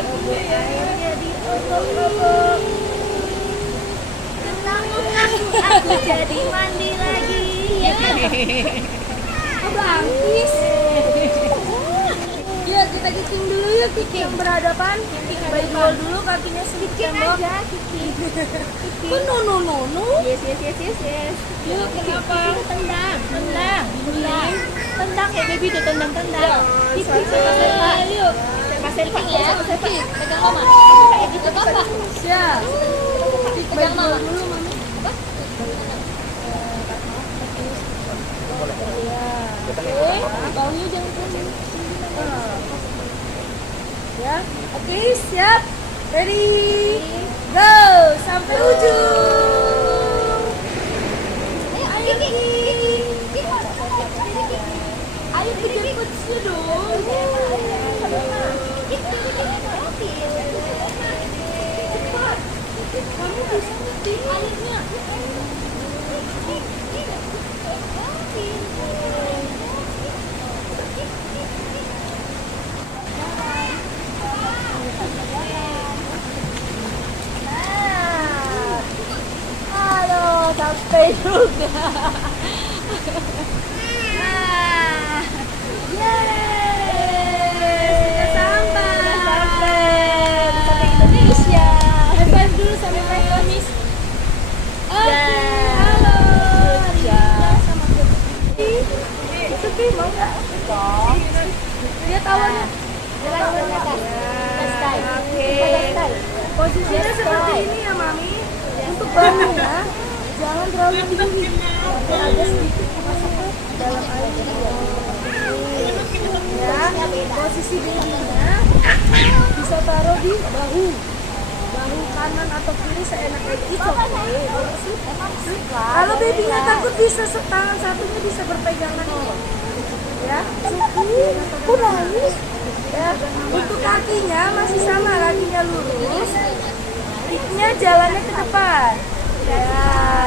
Airnya diobok-obok. Tenang, aku jadi mandi lagi. Bangkis. Yuk kita kicking dulu yuk, kicking berhadapan. Baik dulu kakinya sedikit aja, kicking. No. Yes. Yuk kenapa? Tendang. Tendang ya baby tuh tendang. Yuk. Sepak ya. Pegang mama. Kayak gitu papa. Siap. Pegang mama. Dulu mama. Baunya jangan kenceng. Ya, oke, siap. Ready, go, sampai ujung. Ayo, ayo kejar kucingnya dong. Cepat, kamu bisa ngerti airnya. Halo, sampai juga. Yeay, sampai Indonesia. High five dulu sama Mas Miss. Oke, halo. Sama Oke, mau nggak? Lihat awannya. Oke. Posisinya seperti ini ya, Mami. Untuk bahunya jangan terlalu tinggi. Agak sedikit masuk ke dalam air. Ya, posisi babynya bisa taruh di bahu kanan atau kiri seenaknya. It's okay. Kalau babynya takut bisa tangan satunya bisa berpegangan nih. Ya, cukup nangis. Ya, untuk kakinya masih sama, kakinya lurus. Kicknya jalannya ke depan. Ya,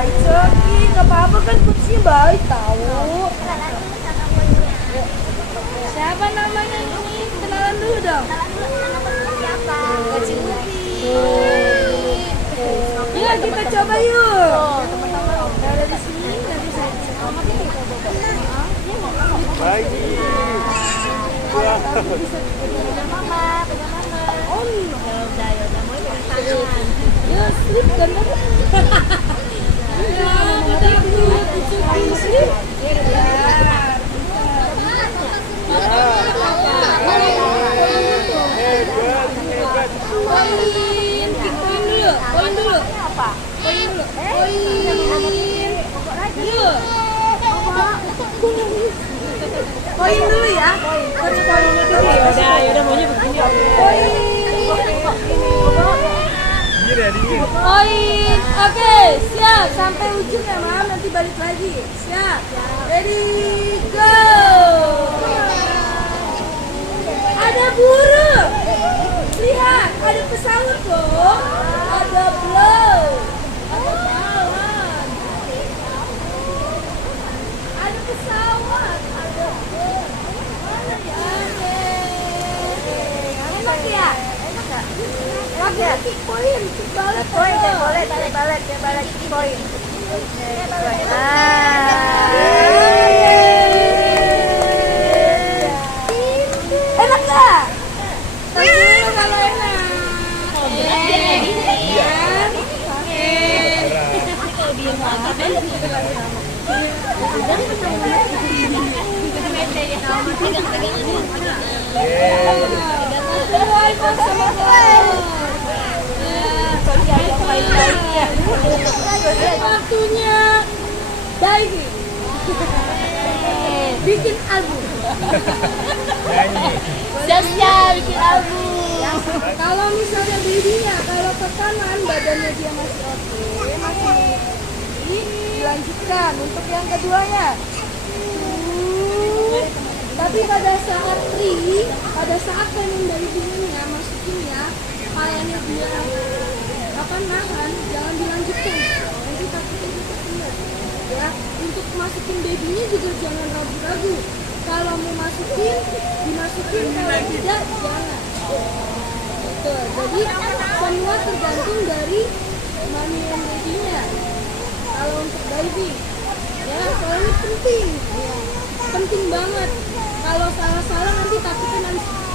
it's okay. Gak apa-apa kan kucing baik tahu. Siapa namanya ini? Kenalan dulu dong. Siapa? Kucing Yuk kita coba yuk. Ada di sini nanti saya Baik. Pegang mama. Oh, Yaudah, mulai pegang tangan. ya slip kan? Ya, takut kucing slip. Hebat. Poin dulu. Poin dulu ya. Yaudah maunya begini. Dingin. Poin. Oke, siap. Sampai ujung ya, Mam. Nanti balik lagi. Siap. Ready, go. Ada burung. Lihat, ada pesawat loh. Ada blow. Ada balon. Ada pesawat. Ada blow. Mana ya? Enak ya? Enak ya? Kick poin, kick balet. Boleh, balik poin. Enak gak? Tapi kalau enak. Waktunya diving. Bikin album. Siap bikin album. Kalau misalnya babynya, kalau ke kanan badannya dia masih oke, masih dilanjutkan untuk yang keduanya. Tapi pada saat pada saat pengen dari dirinya masukin ya, kayaknya dia nahan, jangan dilanjutkan. Nanti takutnya dia ketinggalan. Ya, untuk masukin babynya juga jangan ragu-ragu. Kalau mau dimasukin, kalau tidak jangan. Betul. Jadi semua tergantung dari mami dan babynya. Kalau untuk baby, ya soalnya penting, penting banget. Kalau salah-salah nanti takutnya nangis dulu.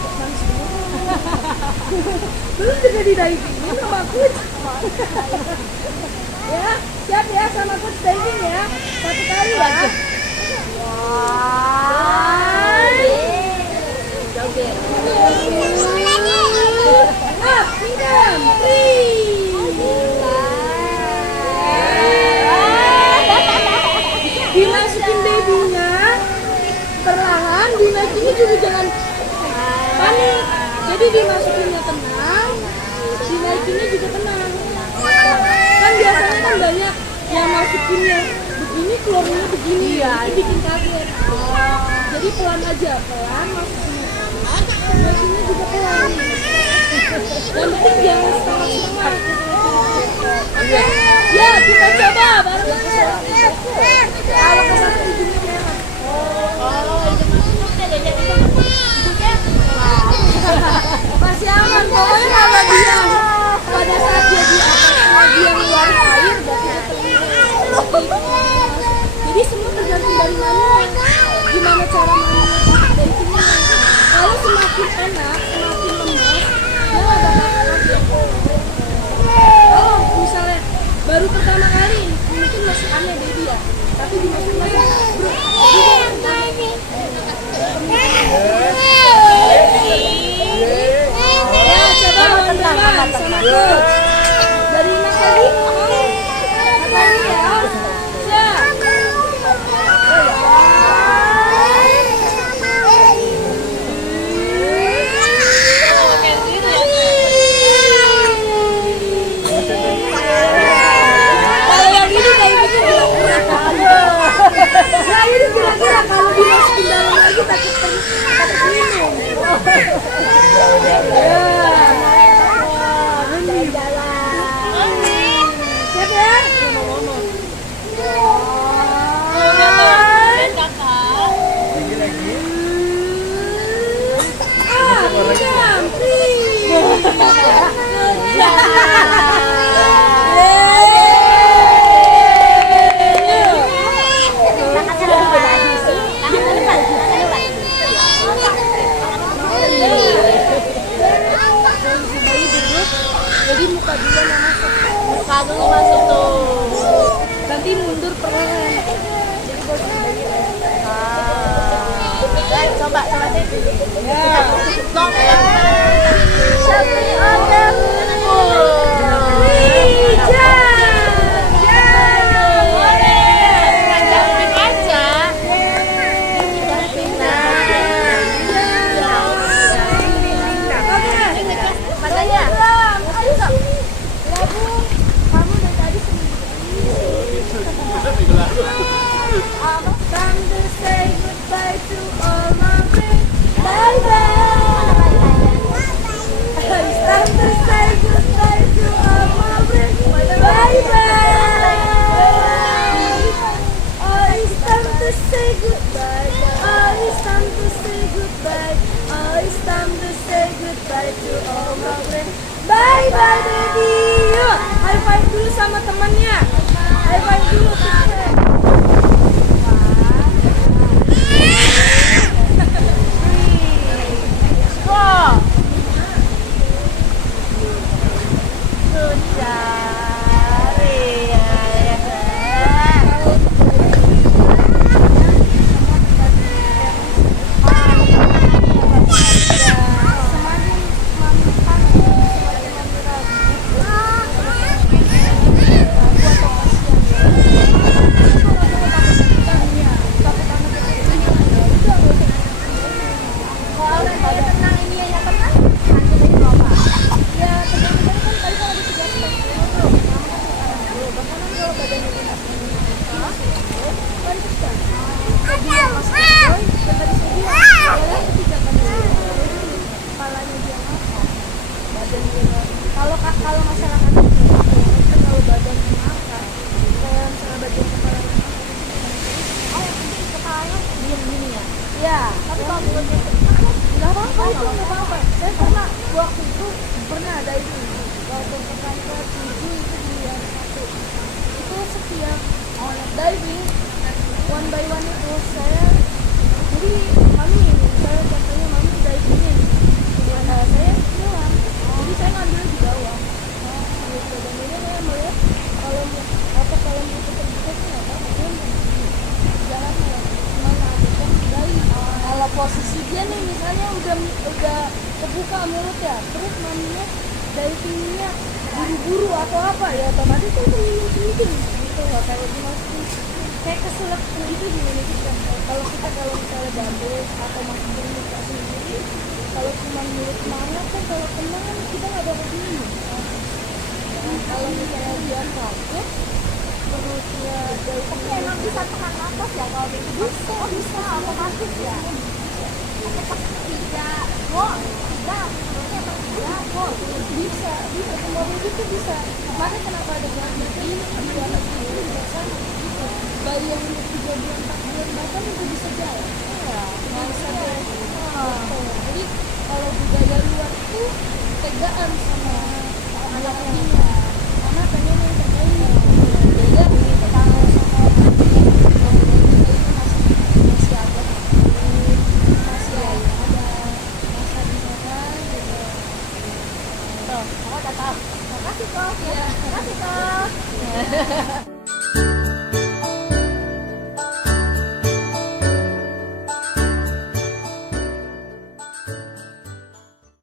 Belum juga di diving, ini sama coach. Ya, siap ya sama coach diving ya. Satu kali ya. Joget. Up, freedom, free. Dimasukin babynya perlahan, dinaikinnya juga jangan panik. Jadi dimasukinnya tenang, dinaikinnya juga tenang. Kan biasanya kan banyak yang masukinnya begini, keluarnya begini, itu bikin kaget. Jadi pelan aja, pelan masukinnya pelan, dinaikinnya juga pelan. Yang penting jangan setengah-setengah. Oke, ya kita coba bareng-bareng. Kalau ke satu ujungnya merah. Masih aman, pokoknya kalau dia pada saat dia di atas dia ngeluarin air berarti dia terlihat. Jadi semua tergantung dari mana, gimana cara mana dari sini. Kalau semakin enak, semakin lemas, dia nggak bakal kaget. Oh, misalnya baru pertama kali, mungkin masih aneh baby ya, tapi dimasukin lagi, bro. Ya, coba lawan sama coach. Dari Mas tadi, Mas tadi ya. Kalau yang ini kayak gitu nah ini kira-kira kalau dimasukin dalam lagi takut minum. Siap ya? Jadi muka dulu yang masuk. Muka dulu masuk tuh. Nanti mundur perlahan. Jadi gue bagi Coba sih. ya. Something on the Time to say goodbye to all my friends. Bye bye. It's time to say goodbye to all my friends. Bye bye. Oh, it's time to say goodbye. Oh, it's time to say goodbye. Oh, it's time to say goodbye to all my friends. Bye bye baby. Yuk, high five dulu sama temannya. High five dulu kita. Kalau masyarakat kalau badan mengangkat, kalau misalnya bagian kepala kepalanya diam gini ya. Iya. Tapi kalau bagian Nggak apa-apa itu, nggak apa-apa. Saya pernah waktu itu pernah ada itu waktu pesantren 7 itu di yang satu itu setiap diving one by one itu saya jadi mami saya contohnya mami divingin saya nyelam jadi saya ngambil di bawah gitu dan ini saya melihat kalau kalau itu terbuka sih nggak apa-apa dia jalan kemana kan dari kalau posisi dia nih misalnya udah terbuka mulut ya terus maminya divingnya buru-buru atau apa ya otomatis itu penting gitu loh kayak dimasukin kayak keselak gitu gimana kita kalau misalnya bambu atau masukin muka sendiri kalau cuma mulut semangat kan kalau kena kan kita nggak dapat minum kalau misalnya dia takut terus ya tapi emang bisa tahan nafas ya kalau gitu bisa otomatis ya tidak bisa semua begitu bisa makanya kenapa ada bayi di dalam itu di sana bayi yang 3 bulan 4 bulan bahkan itu bisa jalan bisa jalan jadi kalau budaya luar itu tegaan sama anak ini karena pengen yang terbaik beda gitu kalau sama masih ada masih ada masa di mana gitu. Tuh, kakak udah tahu. Makasih kok. Makasih kok.